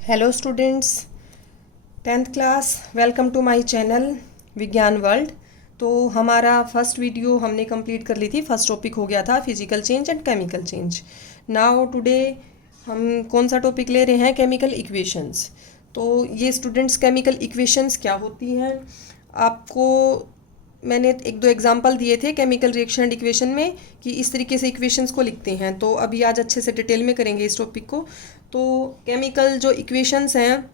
Hello students, tenth class, welcome to my channel Vigyan world. तो हमारा first video हमने complete कर ली थी। फर्स्ट टॉपिक हो गया था physical change and chemical change. Now today हम कौन सा टॉपिक ले रहे हैं? Chemical equations. तो ये स्टूडेंट्स, केमिकल इक्वेशंस क्या होती हैं? आपको मैंने एक दो एग्जांपल दिए थे केमिकल रिएक्शन एंड इक्वेशन में कि इस तरीके से इक्वेशंस को लिखते हैं। तो अभी आज अच्छे से डिटेल में करेंगे इस टॉपिक को। तो केमिकल जो इक्वेशंस हैं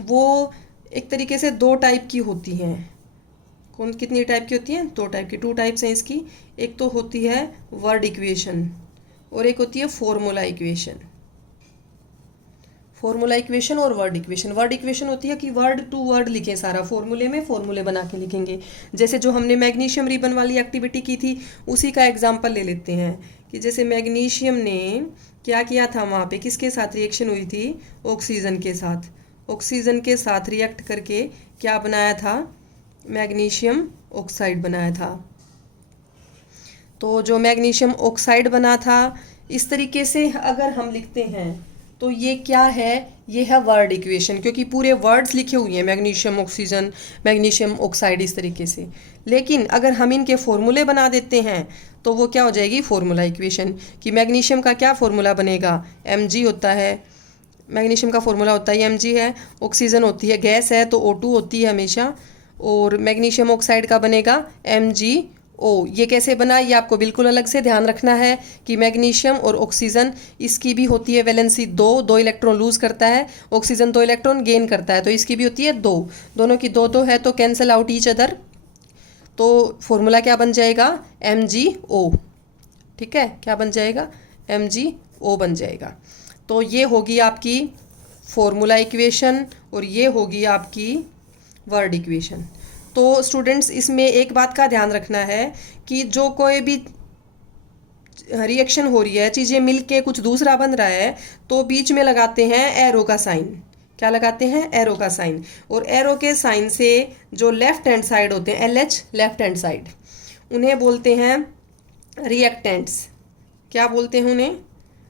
वो एक तरीके से दो टाइप की होती हैं। कौन कितनी टाइप की होती हैं? दो टाइप की, टू टाइप्स हैं इसकी। एक तो होती है वर्ड इक्वेशन और एक होती है फॉर्मूला इक्वेशन। फॉर्मूला इक्वेशन और वर्ड इक्वेशन। वर्ड इक्वेशन होती है कि वर्ड टू वर्ड लिखें सारा, फॉर्मूले में फॉर्मूले बना के लिखेंगे। जैसे जो हमने मैग्नीशियम रिबन वाली एक्टिविटी की थी उसी का एग्जाम्पल ले लेते हैं कि जैसे मैग्नीशियम ने क्या किया था, वहाँ पे किसके साथ रिएक्शन हुई थी? ऑक्सीजन के साथ। ऑक्सीजन के साथ रिएक्ट करके क्या बनाया था? मैग्नीशियम ऑक्साइड बनाया था। तो जो मैग्नीशियम ऑक्साइड बना था, इस तरीके से अगर हम लिखते हैं तो ये क्या है? ये है वर्ड इक्वेशन, क्योंकि पूरे वर्ड्स लिखे हुए हैं, मैग्नीशियम ऑक्सीजन, मैग्नीशियम ऑक्साइड, इस तरीके से। लेकिन अगर हम इनके फॉर्मूले बना देते हैं तो वो क्या हो जाएगी? Formula equation. कि मैग्नीशियम का क्या फॉर्मूला बनेगा? Mg होता है। मैग्नीशियम का फॉर्मूला होता है Mg है। ऑक्सीजन होती है, गैस है, तो O2 होती है हमेशा। और मैग्नीशियम ऑक्साइड का बनेगा MgO। ये कैसे बना, ये आपको बिल्कुल अलग से ध्यान रखना है कि मैग्नीशियम और ऑक्सीजन, इसकी भी होती है वैलेंसी दो इलेक्ट्रॉन लूज करता है, ऑक्सीजन 2 इलेक्ट्रॉन गेन करता है, तो इसकी भी होती है 2। दोनों की दो है तो कैंसिल आउट ईच अदर। तो फॉर्मूला क्या बन जाएगा? MgO। ठीक है, क्या बन जाएगा? MgO बन जाएगा। तो ये होगी आपकी फॉर्मूला इक्वेशन और ये होगी आपकी वर्ड इक्वेशन। तो स्टूडेंट्स, इसमें एक बात का ध्यान रखना है कि जो कोई भी रिएक्शन हो रही है, चीज़ें मिलके कुछ दूसरा बन रहा है, तो बीच में लगाते हैं एरो का साइन। क्या लगाते हैं? एरो का साइन। और एरो के साइन से जो लेफ्ट हैंड साइड होते हैं, LH लेफ्ट हैंड साइड, उन्हें बोलते हैं रिएक्टेंट्स। क्या बोलते हैं उन्हें?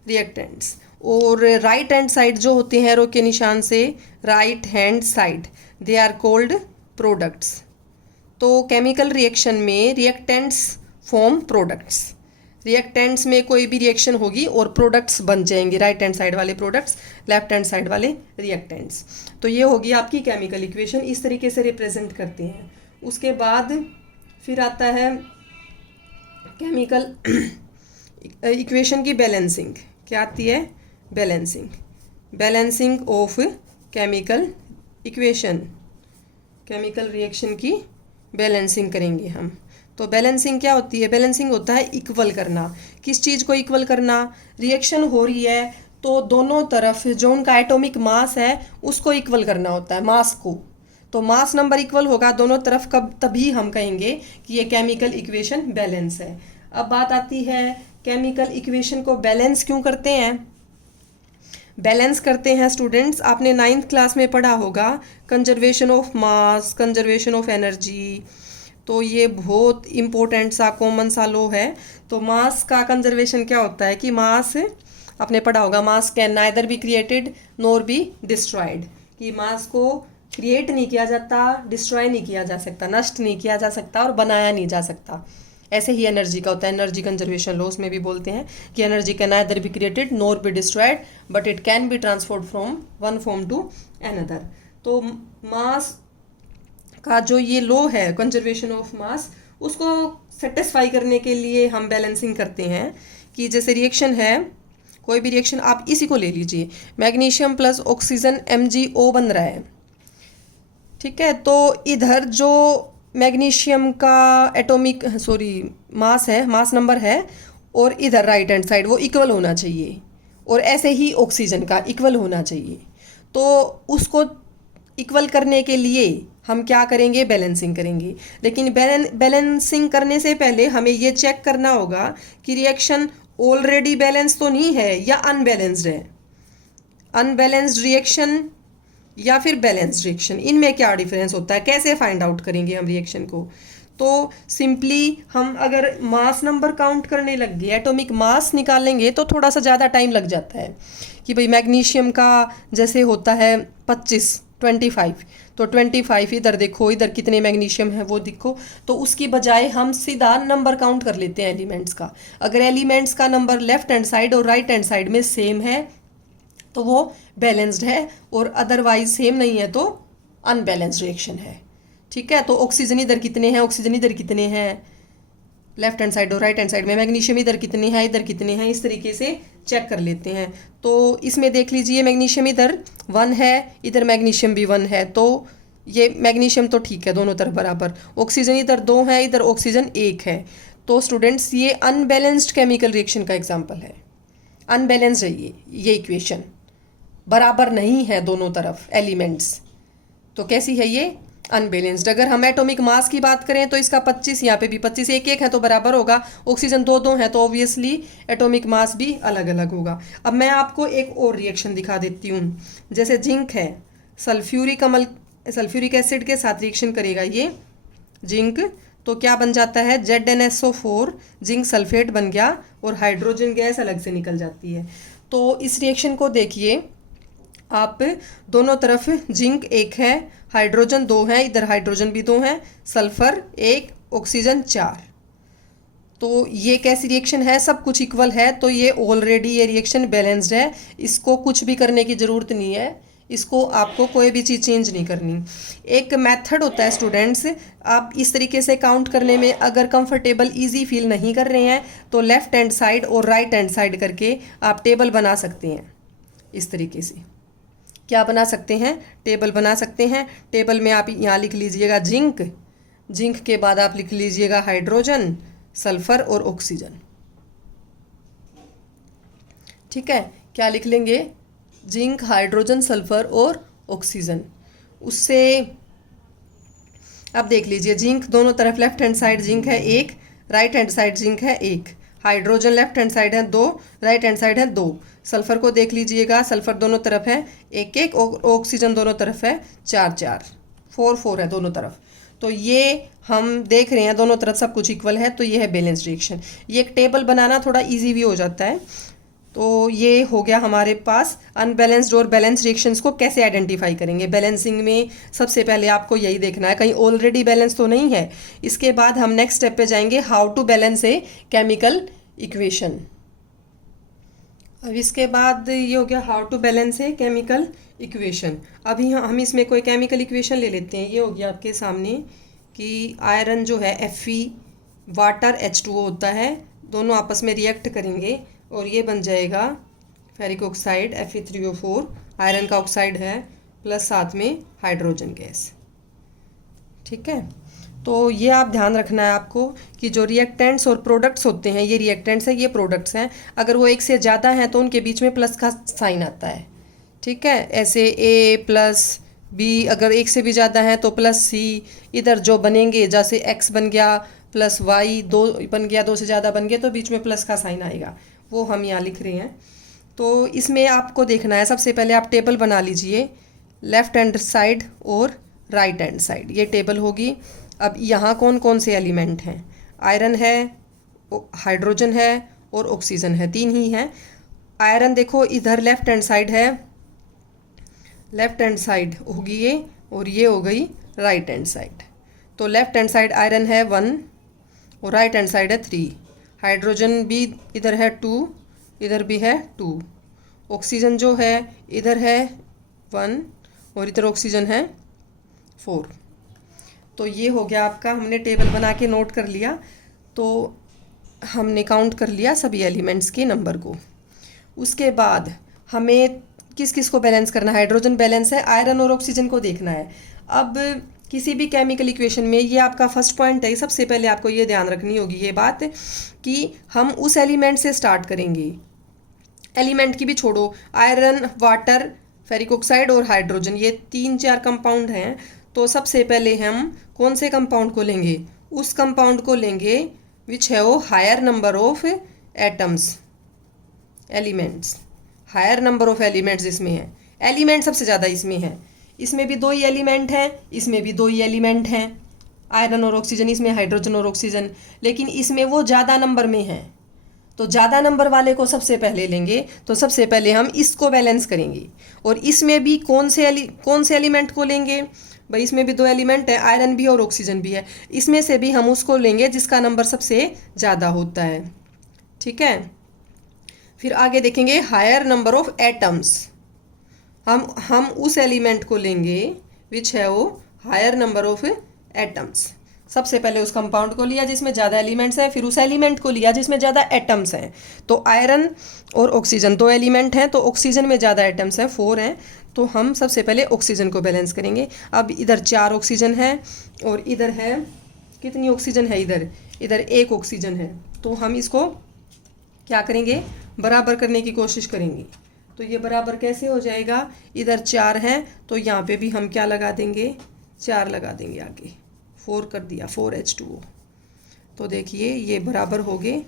रिएक्टेंट्स। और राइट हैंड साइड जो होते हैं एरो के निशान से, right hand side, they are called products. तो केमिकल रिएक्शन में रिएक्टेंट्स फॉर्म प्रोडक्ट्स। रिएक्टेंट्स में कोई भी रिएक्शन होगी और प्रोडक्ट्स बन जाएंगे, राइट हैंड साइड वाले प्रोडक्ट्स, लेफ्ट हैंड साइड वाले रिएक्टेंट्स। तो ये होगी आपकी केमिकल इक्वेशन, इस तरीके से रिप्रेजेंट करते हैं। उसके बाद फिर आता है केमिकल इक्वेशन की बैलेंसिंग। क्या आती है? Balancing. Balancing of chemical equation. Chemical reaction की बैलेंसिंग करेंगे हम। तो बैलेंसिंग क्या होती है? बैलेंसिंग होता है इक्वल करना। किस चीज़ को इक्वल करना? रिएक्शन हो रही है तो दोनों तरफ जो उनका एटॉमिक मास है उसको इक्वल करना होता है, मास को। तो मास नंबर इक्वल होगा दोनों तरफ, कब? तभी हम कहेंगे कि ये केमिकल इक्वेशन बैलेंस है। अब बात आती है केमिकल इक्वेशन को बैलेंस क्यों करते हैं? बैलेंस करते हैं स्टूडेंट्स, आपने 9th क्लास में पढ़ा होगा conservation of mass, conservation of energy. तो ये बहुत इम्पोर्टेंट सा कॉमन सा लॉ है। तो मास का कंजर्वेशन क्या होता है कि मास, आपने पढ़ा होगा, मास can neither be created nor be destroyed. कि मास को क्रिएट नहीं किया जाता, डिस्ट्रॉय नहीं किया जा सकता, नष्ट नहीं किया जा सकता और बनाया नहीं जा सकता। ऐसे ही एनर्जी का होता है, एनर्जी कंजर्वेशन लॉस में भी बोलते हैं कि energy can neither be created nor be destroyed but it can be transferred from one form to another. तो मास का जो ये लॉ है कंजर्वेशन ऑफ मास, उसको सेटिस्फाई करने के लिए हम बैलेंसिंग करते हैं। कि जैसे रिएक्शन है, कोई भी रिएक्शन, आप इसी को ले लीजिए, मैग्नीशियम प्लस ऑक्सीजन MgO बन रहा है। ठीक है, तो इधर जो मैग्नीशियम का मास है, मास नंबर है, और इधर राइट हैंड साइड वो इक्वल होना चाहिए, और ऐसे ही ऑक्सीजन का इक्वल होना चाहिए। तो उसको इक्वल करने के लिए हम क्या करेंगे? बैलेंसिंग करेंगे। लेकिन बैलेंसिंग करने से पहले हमें ये चेक करना होगा कि रिएक्शन ऑलरेडी बैलेंस तो नहीं है या अनबैलेंस्ड है। अनबैलेंस्ड रिएक्शन या फिर बैलेंस्ड रिएक्शन, इनमें क्या डिफरेंस होता है? कैसे फाइंड आउट करेंगे हम रिएक्शन को? तो सिंपली हम अगर मास नंबर काउंट करने लग गए, एटॉमिक मास निकालेंगे तो थोड़ा सा ज़्यादा टाइम लग जाता है कि भाई मैग्नीशियम का जैसे होता है 25 तो 25 इधर देखो, इधर कितने मैग्नीशियम है वो देखो, तो उसकी बजाय हम सीधा नंबर काउंट कर लेते हैं एलिमेंट्स का। अगर एलिमेंट्स का नंबर लेफ्ट हैंड साइड और राइट हैंड साइड में सेम है तो वो बैलेंस्ड है, और अदरवाइज सेम नहीं है तो अनबैलेंस्ड रिएक्शन है। ठीक है, तो ऑक्सीजन इधर कितने हैं, ऑक्सीजन इधर कितने हैं, लेफ्ट हैंड साइड और राइट हैंड साइड में, मैग्नीशियम इधर कितने हैं, इधर कितने हैं, इस तरीके से चेक कर लेते हैं। तो इसमें देख लीजिए मैग्नीशियम इधर 1 है, इधर मैग्नीशियम भी 1 है, तो ये मैग्नीशियम तो ठीक है दोनों तरफ बराबर। ऑक्सीजन इधर 2 है, इधर ऑक्सीजन 1 है। तो स्टूडेंट्स ये अनबैलेंस्ड केमिकल रिएक्शन का एग्जाम्पल है। अनबैलेंस्ड है ये इक्वेशन, बराबर नहीं है दोनों तरफ एलिमेंट्स। तो कैसी है ये, अनबैलेंस्ड। अगर हम एटॉमिक मास की बात करें तो इसका 25, यहाँ पे भी 25, एक एक है तो बराबर होगा। ऑक्सीजन 2 है तो ऑब्वियसली एटॉमिक मास भी अलग अलग होगा। अब मैं आपको एक और रिएक्शन दिखा देती हूँ। जैसे जिंक है, सल्फ्यूरिक एसिड के साथ रिएक्शन करेगा ये जिंक, तो क्या बन जाता है, ZnSO4 जिंक सल्फेट बन गया, और हाइड्रोजन गैस अलग से निकल जाती है। तो इस रिएक्शन को देखिए आप, दोनों तरफ जिंक 1 है, हाइड्रोजन 2 है, इधर हाइड्रोजन भी 2 है, सल्फर 1, ऑक्सीजन 4। तो ये कैसी रिएक्शन है, सब कुछ इक्वल है, तो ये ऑलरेडी ये रिएक्शन बैलेंस्ड है। इसको कुछ भी करने की ज़रूरत नहीं है, इसको आपको कोई भी चीज़ चेंज नहीं करनी। एक मेथड होता है स्टूडेंट्स, आप इस तरीके से काउंट करने में अगर कंफर्टेबल इजी फील नहीं कर रहे हैं तो लेफ़्ट हैंड साइड और राइट हैंड साइड करके आप टेबल बना सकते हैं। इस तरीके से क्या बना सकते हैं, टेबल बना सकते हैं। टेबल में आप यहाँ लिख लीजिएगा जिंक, जिंक के बाद आप लिख लीजिएगा हाइड्रोजन, सल्फर और ऑक्सीजन। ठीक है, क्या लिख लेंगे, जिंक, हाइड्रोजन, सल्फर और ऑक्सीजन। उससे अब देख लीजिए, जिंक दोनों तरफ लेफ्ट हैंड साइड जिंक है 1, राइट हैंड साइड जिंक है 1, हाइड्रोजन लेफ्ट हैंड साइड है 2, राइट हैंड साइड है 2, सल्फर को देख लीजिएगा, सल्फर दोनों तरफ है 1 और ऑक्सीजन दोनों तरफ है 4 4 है दोनों तरफ। तो ये हम देख रहे हैं दोनों तरफ सब कुछ इक्वल है, तो ये है बैलेंस्ड रिएक्शन। ये एक टेबल बनाना थोड़ा इजी भी हो जाता है। तो ये हो गया हमारे पास अनबैलेंस्ड और बैलेंस्ड रिएक्शंस को कैसे आइडेंटिफाई करेंगे। बैलेंसिंग में सबसे पहले आपको यही देखना है कहीं ऑलरेडी बैलेंस तो नहीं है। इसके बाद हम नेक्स्ट स्टेप पे जाएंगे, how to balance a chemical equation. अब इसके बाद ये हो गया how to balance a chemical equation. अभी हम इसमें कोई केमिकल इक्वेशन ले लेते हैं। ये हो गया आपके सामने कि आयरन जो है Fe, वाटर H2O होता है, दोनों आपस में रिएक्ट करेंगे और ये बन जाएगा फेरिक ऑक्साइड Fe3O4, आयरन का ऑक्साइड है, प्लस साथ में हाइड्रोजन गैस। ठीक है, तो ये आप ध्यान रखना है आपको कि जो रिएक्टेंट्स और प्रोडक्ट्स होते हैं, ये रिएक्टेंट्स हैं, ये प्रोडक्ट्स हैं, अगर वो एक से ज़्यादा हैं तो उनके बीच में प्लस का साइन आता है। ठीक है, ऐसे A प्लस B, अगर एक से भी ज़्यादा हैं तो प्लस C, इधर जो बनेंगे जैसे X बन गया प्लस Y, 2 बन गया, 2 से ज़्यादा बन गया तो बीच में प्लस का साइन आएगा, वो हम यहाँ लिख रहे हैं। तो इसमें आपको देखना है, सबसे पहले आप टेबल बना लीजिए, लेफ़्ट हैंड साइड और राइट हैंड साइड, ये टेबल होगी। अब यहाँ कौन कौन से एलिमेंट हैं, आयरन है, हाइड्रोजन है और ऑक्सीजन है, 3 ही हैं। आयरन देखो इधर लेफ़्ट हैंड साइड है, लेफ़्ट हैंड साइड होगी ये, और ये हो गई राइट हैंड साइड। तो लेफ़्ट हैंड साइड आयरन है 1 और राइट हैंड साइड है 3। हाइड्रोजन भी इधर है 2, इधर भी है 2। ऑक्सीजन जो है इधर है 1 और इधर ऑक्सीजन है 4। तो ये हो गया आपका, हमने टेबल बना के नोट कर लिया, तो हमने काउंट कर लिया सभी एलिमेंट्स के नंबर को। उसके बाद हमें किस किस को बैलेंस करना है, हाइड्रोजन बैलेंस है, आयरन और ऑक्सीजन को देखना है। अब किसी भी केमिकल इक्वेशन में ये आपका फर्स्ट पॉइंट है, सबसे पहले आपको ये ध्यान रखनी होगी ये बात कि हम उस एलिमेंट से स्टार्ट करेंगे। एलिमेंट की भी छोड़ो, आयरन, वाटर, फेरिक ऑक्साइड और हाइड्रोजन, ये 3-4 कंपाउंड हैं। तो सबसे पहले हम कौन से कंपाउंड को लेंगे, उस कंपाउंड को लेंगे विच है वो higher number of atoms, elements, higher number of elements इसमें है। एलिमेंट सबसे ज़्यादा इसमें है, इसमें भी 2 ही एलिमेंट हैं, इसमें भी 2 ही एलिमेंट हैं। आयरन और ऑक्सीजन, इसमें हाइड्रोजन और ऑक्सीजन, लेकिन इसमें वो ज़्यादा नंबर में है, तो ज़्यादा नंबर वाले को सबसे पहले लेंगे। तो सबसे पहले हम इसको बैलेंस करेंगे। और इसमें भी कौन से एलिमेंट को लेंगे भाई, इसमें भी दो एलिमेंट है, आयरन भी और ऑक्सीजन भी है, इसमें से भी हम उसको लेंगे जिसका नंबर सबसे ज़्यादा होता है। ठीक है, फिर आगे देखेंगे हायर नंबर ऑफ एटम्स। हम उस एलिमेंट को लेंगे विच है वो हायर नंबर ऑफ एटम्स। सबसे पहले उस कंपाउंड को लिया जिसमें ज़्यादा एलिमेंट्स हैं, फिर उस एलिमेंट को लिया जिसमें ज़्यादा एटम्स हैं। तो आयरन और ऑक्सीजन दो एलिमेंट हैं, तो ऑक्सीजन में ज़्यादा एटम्स हैं, 4 हैं, तो हम सबसे पहले ऑक्सीजन को बैलेंस करेंगे। अब इधर 4 ऑक्सीजन है और इधर है कितनी ऑक्सीजन है, इधर 1 ऑक्सीजन है। तो हम इसको क्या करेंगे, बराबर करने की कोशिश करेंगे। तो ये बराबर कैसे हो जाएगा, इधर 4 है तो यहाँ पे भी हम क्या लगा देंगे, 4 लगा देंगे, आगे 4 कर दिया, 4H2O। तो देखिए ये बराबर हो गए।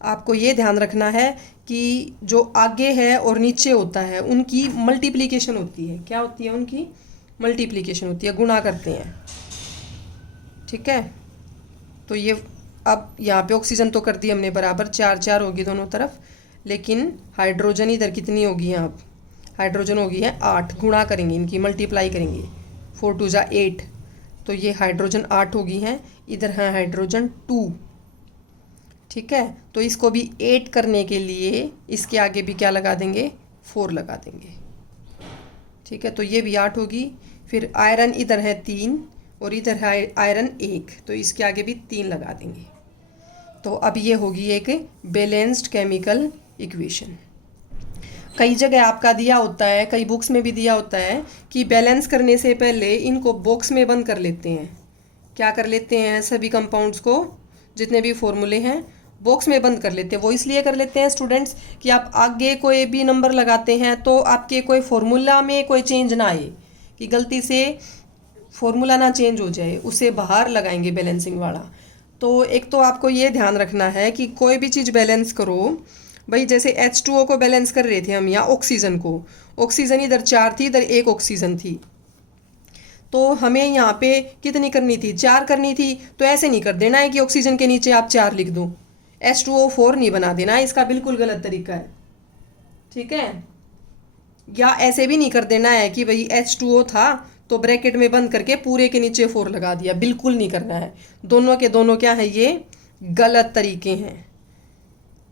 आपको ये ध्यान रखना है कि जो आगे है और नीचे होता है उनकी मल्टीप्लिकेशन होती है। क्या होती है, उनकी मल्टीप्लिकेशन होती है, गुणा करते हैं। ठीक है, तो ये अब यहाँ पे ऑक्सीजन तो कर दी हमने बराबर, 4 होगी दोनों तरफ, लेकिन हाइड्रोजन इधर कितनी होगी, यहाँ हाइड्रोजन होगी है 8, गुणा करेंगे, इनकी मल्टीप्लाई करेंगे, 4 2 जा 8, तो ये हाइड्रोजन 8 होगी हैं, इधर है हाइड्रोजन 2। ठीक है, तो इसको भी 8 करने के लिए इसके आगे भी क्या लगा देंगे, 4 लगा देंगे। ठीक है, तो ये भी 8 होगी। फिर आयरन इधर है 3 और इधर है आयरन 1, तो इसके आगे भी 3 लगा देंगे। तो अब ये होगी एक बैलेंस्ड केमिकल इक्वेशन। कई जगह आपका दिया होता है, कई बुक्स में भी दिया होता है कि बैलेंस करने से पहले इनको बॉक्स में बंद कर लेते हैं। क्या कर लेते हैं, सभी कंपाउंड्स को जितने भी फॉर्मूले हैं बॉक्स में बंद कर लेते हैं। वो इसलिए कर लेते हैं स्टूडेंट्स कि आप आगे कोई भी नंबर लगाते हैं तो आपके कोई फॉर्मूला में कोई चेंज ना आए, कि गलती से फॉर्मूला ना चेंज हो जाए, उसे बाहर लगाएंगे बैलेंसिंग वाला। तो एक तो आपको ये ध्यान रखना है कि कोई भी चीज़ बैलेंस करो भाई, जैसे H2O को बैलेंस कर रहे थे हम, या ऑक्सीजन को, ऑक्सीजन इधर 4 थी, इधर 1 ऑक्सीजन थी, तो हमें यहाँ पे कितनी करनी थी, 4 करनी थी। तो ऐसे नहीं कर देना है कि ऑक्सीजन के नीचे आप 4 लिख दो, H2O4 नहीं बना देना है, इसका बिल्कुल गलत तरीका है। ठीक है, या ऐसे भी नहीं कर देना है कि भाई H2O था तो ब्रैकेट में बंद करके पूरे के नीचे 4 लगा दिया, बिल्कुल नहीं करना है। दोनों के दोनों क्या है, ये गलत तरीके हैं।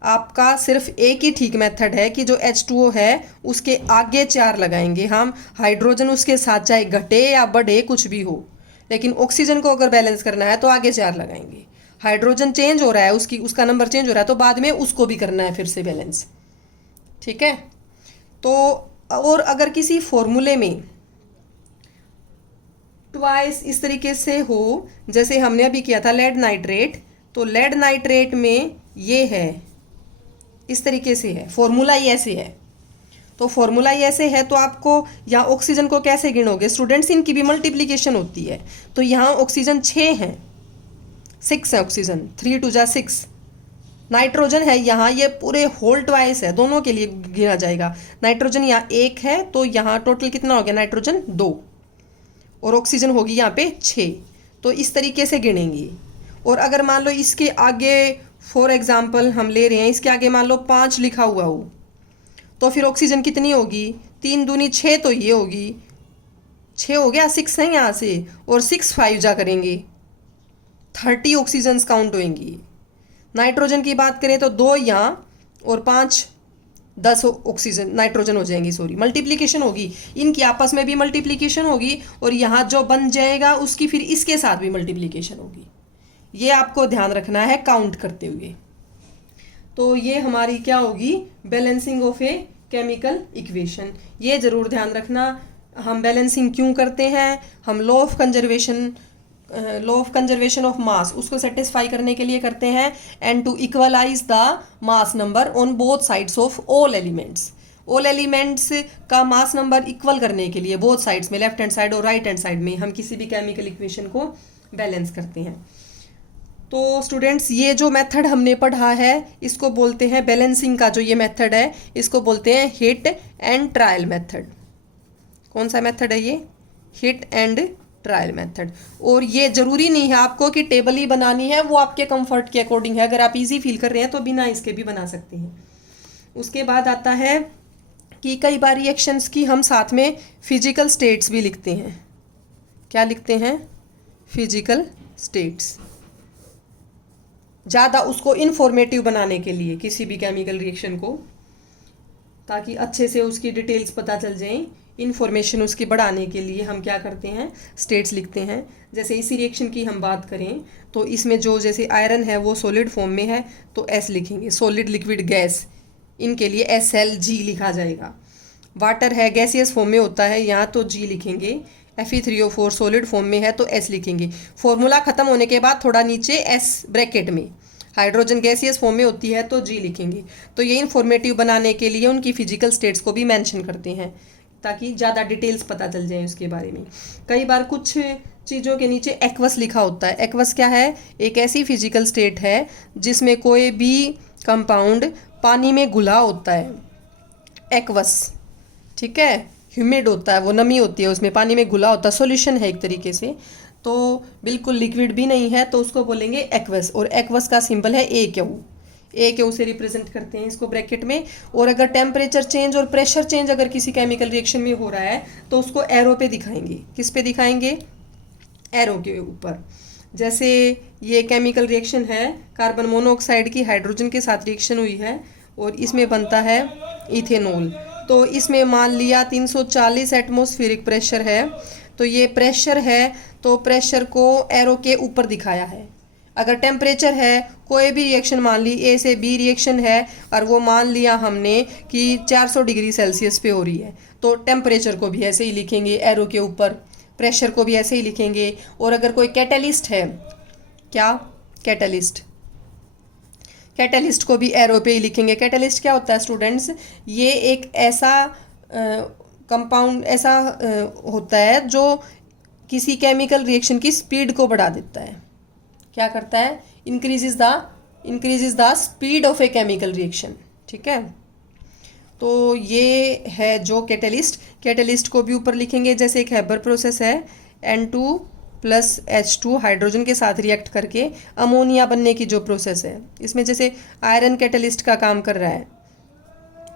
आपका सिर्फ एक ही ठीक मेथड है कि जो H2O है उसके आगे 4 लगाएंगे हम, हाइड्रोजन उसके साथ चाहे घटे या बढ़े कुछ भी हो, लेकिन ऑक्सीजन को अगर बैलेंस करना है तो आगे 4 लगाएंगे। हाइड्रोजन चेंज हो रहा है, उसका नंबर चेंज हो रहा है, तो बाद में उसको भी करना है फिर से बैलेंस। ठीक है, तो और अगर किसी फॉर्मूले में ट्वाइस इस तरीके से हो, जैसे हमने अभी किया था लेड नाइट्रेट, तो लेड नाइट्रेट में ये है इस तरीके से है, फॉर्मूला ही ऐसे है। तो फॉर्मूला ही ऐसे है तो आपको यहाँ ऑक्सीजन को कैसे गिनोगे स्टूडेंट्स, इनकी भी मल्टीप्लिकेशन होती है। तो यहाँ ऑक्सीजन 6 हैं, 6 है ऑक्सीजन, 3 2 जा 6। नाइट्रोजन है यहाँ, ये पूरे होल ट्वाइस है, दोनों के लिए गिना जाएगा। नाइट्रोजन यहाँ 1 है, तो यहाँ टोटल कितना हो गया, नाइट्रोजन 2, और ऑक्सीजन होगी यहाँ पे 6। तो इस तरीके से गिनेंगे। और अगर मान लो इसके आगे फॉर एग्जाम्पल हम ले रहे हैं, इसके आगे मान लो 5 लिखा हुआ हो, तो फिर ऑक्सीजन कितनी होगी, 3 दूनी 6, तो ये होगी 6 हो गया, 6 है यहाँ से, और 6 5 जा करेंगे, 30 ऑक्सीजन काउंट होंगी। नाइट्रोजन की बात करें तो 2 यहाँ और 5 10 ऑक्सीजन नाइट्रोजन हो जाएंगी, सॉरी मल्टीप्लिकेशन होगी, इनकी आपस में भी मल्टीप्लिकेशन होगी, और यहाँ जो बन जाएगा उसकी फिर इसके साथ भी मल्टीप्लिकेशन होगी। ये आपको ध्यान रखना है काउंट करते हुए। तो ये हमारी क्या होगी, balancing of A chemical equation. ये ज़रूर ध्यान रखना, हम बैलेंसिंग क्यों करते हैं, हम law of conservation of mass उसको सेटिस्फाई करने के लिए करते हैं, and to equalize the mass number on both sides of all elements. All elements का मास नंबर इक्वल करने के लिए बोथ साइड्स में, लेफ्ट हैंड साइड और राइट हैंड साइड में, हम किसी भी केमिकल इक्वेशन को बैलेंस करते हैं। तो स्टूडेंट्स ये जो मेथड हमने पढ़ा है इसको बोलते हैं, बैलेंसिंग का जो ये मेथड है इसको बोलते हैं हिट एंड ट्रायल मेथड। कौन सा मेथड है ये, हिट एंड ट्रायल मेथड। और ये ज़रूरी नहीं है आपको कि टेबल ही बनानी है, वो आपके कंफर्ट के अकॉर्डिंग है। अगर आप इजी फील कर रहे हैं तो बिना इसके भी बना सकते हैं। उसके बाद आता है कि कई बार रिएक्शंस की हम साथ में फिजिकल स्टेट्स भी लिखते हैं। क्या लिखते हैं? Physical states. ज़्यादा उसको इन्फॉर्मेटिव बनाने के लिए किसी भी केमिकल रिएक्शन को, ताकि अच्छे से उसकी डिटेल्स पता चल जाएं, इन्फॉर्मेशन उसकी बढ़ाने के लिए हम क्या करते हैं? स्टेट्स लिखते हैं। जैसे इसी रिएक्शन की हम बात करें तो इसमें जो जैसे आयरन है वो सॉलिड फॉर्म में है तो एस लिखेंगे, सॉलिड लिक्विड गैस, इनके लिए SLG लिखा जाएगा। वाटर है गैसियस फॉर्म में होता है, यहाँ तो G लिखेंगे। Fe3O4 सॉलिड फॉर्म में है तो S लिखेंगे। फॉर्मूला खत्म होने के बाद थोड़ा नीचे S ब्रैकेट में, हाइड्रोजन गैसियस फॉर्म में होती है तो G लिखेंगे। तो ये इन्फॉर्मेटिव बनाने के लिए उनकी फिजिकल स्टेट्स को भी मेंशन करते हैं ताकि ज़्यादा डिटेल्स पता चल जाए उसके बारे में। कई बार कुछ चीज़ों के नीचे एक्वस लिखा होता है। एक्वस क्या है? एक ऐसी फिजिकल स्टेट है जिसमें कोई भी कंपाउंड पानी में घुला होता है, एक्वस, ठीक है। ह्यूमिड होता है, वो नमी होती है उसमें, पानी में घुला होता है, सॉल्यूशन है एक तरीके से, तो बिल्कुल लिक्विड भी नहीं है, तो उसको बोलेंगे एक्वस। और एक्वस का सिंबल है AQ से रिप्रेजेंट करते हैं इसको ब्रैकेट में। और अगर टेम्परेचर चेंज और प्रेशर चेंज अगर किसी केमिकल रिएक्शन में हो रहा है तो उसको एरो पे दिखाएंगे। किस पे दिखाएंगे? एरो के ऊपर। जैसे ये केमिकल रिएक्शन है, कार्बन मोनोऑक्साइड की हाइड्रोजन के साथ रिएक्शन हुई है और इसमें बनता है इथेनॉल। तो इसमें मान लिया 340 एटमॉस्फेरिक प्रेशर है, तो ये प्रेशर है तो प्रेशर को एरो के ऊपर दिखाया है। अगर टेम्परेचर है, कोई भी रिएक्शन मान ली A से B रिएक्शन है और वो मान लिया हमने कि 400 डिग्री सेल्सियस पे हो रही है, तो टेम्परेचर को भी ऐसे ही लिखेंगे एरो के ऊपर, प्रेशर को भी ऐसे ही लिखेंगे। और अगर कोई कैटलिस्ट है, क्या? कैटलिस्ट को भी एरो पे ही लिखेंगे। कैटलिस्ट क्या होता है स्टूडेंट्स? ये एक ऐसा कंपाउंड ऐसा होता है जो किसी केमिकल रिएक्शन की स्पीड को बढ़ा देता है। क्या करता है? Increases the speed of a chemical reaction, ठीक है। तो ये है जो कैटलिस्ट को भी ऊपर लिखेंगे। जैसे एक हैबर प्रोसेस है, N2 + H2 हाइड्रोजन के साथ रिएक्ट करके अमोनिया बनने की जो प्रोसेस है, इसमें जैसे आयरन कैटलिस्ट का काम कर रहा है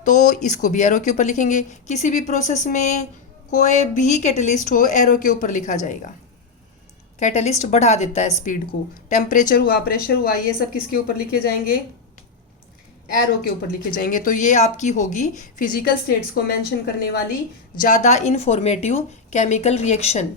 तो इसको भी एरो के ऊपर लिखेंगे। किसी भी प्रोसेस में कोई भी कैटलिस्ट हो, एरो के ऊपर लिखा जाएगा। कैटलिस्ट बढ़ा देता है स्पीड को, टेम्परेचर हुआ, प्रेशर हुआ, ये सब किसके ऊपर लिखे जाएंगे? एरो के ऊपर लिखे जाएंगे। तो ये आपकी होगी फिजिकल स्टेट्स को मेंशन करने वाली ज़्यादा इन्फॉर्मेटिव केमिकल रिएक्शन।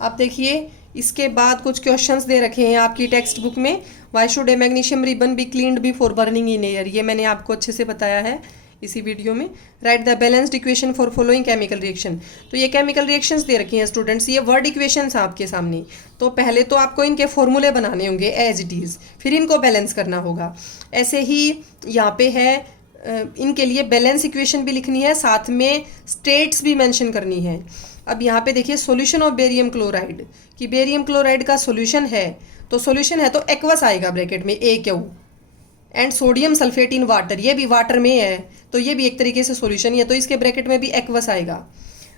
आप देखिए इसके बाद कुछ क्वेश्चंस दे रखे हैं आपकी टेक्स्ट बुक में। Why should A magnesium ribbon be cleaned before burning in air? ये मैंने आपको अच्छे से बताया है इसी वीडियो में। Right the balanced equation for following chemical reaction. तो ये केमिकल रिएक्शंस दे रखी हैं स्टूडेंट्स, ये वर्ड इक्वेशंस आपके सामने। तो पहले तो आपको इनके फॉर्मूले बनाने होंगे एज इट इज़, फिर इनको बैलेंस करना होगा। ऐसे ही यहाँ पे है, इनके लिए बैलेंस इक्वेशन भी लिखनी है, साथ में स्टेट्स भी मेंशन करनी है। अब यहाँ पे देखिए सॉल्यूशन ऑफ बेरियम क्लोराइड, कि बेरियम क्लोराइड का सॉल्यूशन है, तो सॉल्यूशन है तो एक्वस आएगा ब्रैकेट में AQ। And sodium sulphate in water, ये भी वाटर में है तो ये भी एक तरीके से सॉल्यूशन ही है, तो इसके ब्रैकेट में भी एक्वस आएगा।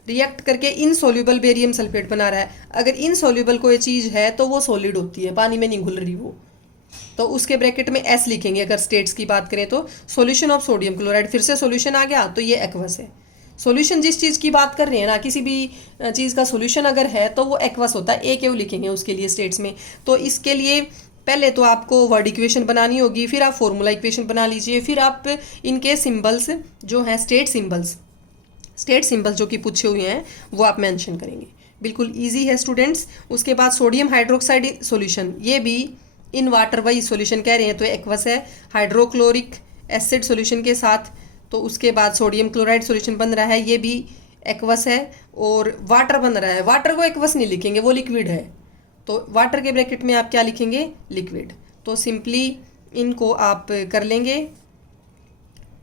रिएक्ट करके इनसॉल्युबल बेरियम सल्फेट बना रहा है। अगर इनसॉल्युबल कोई चीज़ है तो वो सॉलिड होती है, पानी में नहीं घुल रही वो, तो उसके ब्रैकेट में S लिखेंगे। अगर स्टेट्स की बात करें तो सॉल्यूशन ऑफ सोडियम क्लोराइड, फिर से सॉल्यूशन आ गया तो ये एक्वस है। सॉल्यूशन जिस चीज़ की बात कर रहे हैं ना, किसी भी चीज़ का सॉल्यूशन अगर है तो वो एक्वस होता है, AQ लिखेंगे उसके लिए स्टेट्स में। तो इसके लिए पहले तो आपको वर्ड इक्वेशन बनानी होगी, फिर आप फॉर्मूला इक्वेशन बना लीजिए, फिर आप इनके सिंबल्स जो हैं स्टेट सिंबल्स जो कि पूछे हुए हैं वो आप मेंशन करेंगे। बिल्कुल इजी है स्टूडेंट्स। उसके बाद सोडियम हाइड्रोक्साइड सॉल्यूशन, ये भी इन वाटर, वही सॉल्यूशन कह रहे हैं तो एक्वस है। हाइड्रोक्लोरिक एसिड सॉल्यूशन के साथ, तो उसके बाद सोडियम क्लोराइड सॉल्यूशन बन रहा है, ये भी एक्वस है। और वाटर बन रहा है, वाटर को एक्वस नहीं लिखेंगे, वो लिक्विड है, तो वाटर के ब्रैकेट में आप क्या लिखेंगे? लिक्विड। तो सिंपली इनको आप कर लेंगे,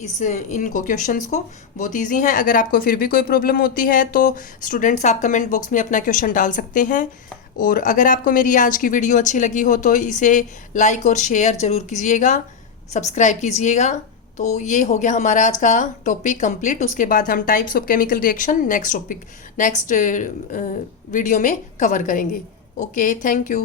इनको क्वेश्चंस को, बहुत इजी हैं। अगर आपको फिर भी कोई प्रॉब्लम होती है तो स्टूडेंट्स आप कमेंट बॉक्स में अपना क्वेश्चन डाल सकते हैं। और अगर आपको मेरी आज की वीडियो अच्छी लगी हो तो इसे लाइक और शेयर ज़रूर कीजिएगा, सब्सक्राइब कीजिएगा। तो ये हो गया हमारा आज का टॉपिक कंप्लीट। उसके बाद हम types of chemical reaction next video में कवर करेंगे। Okay, thank you.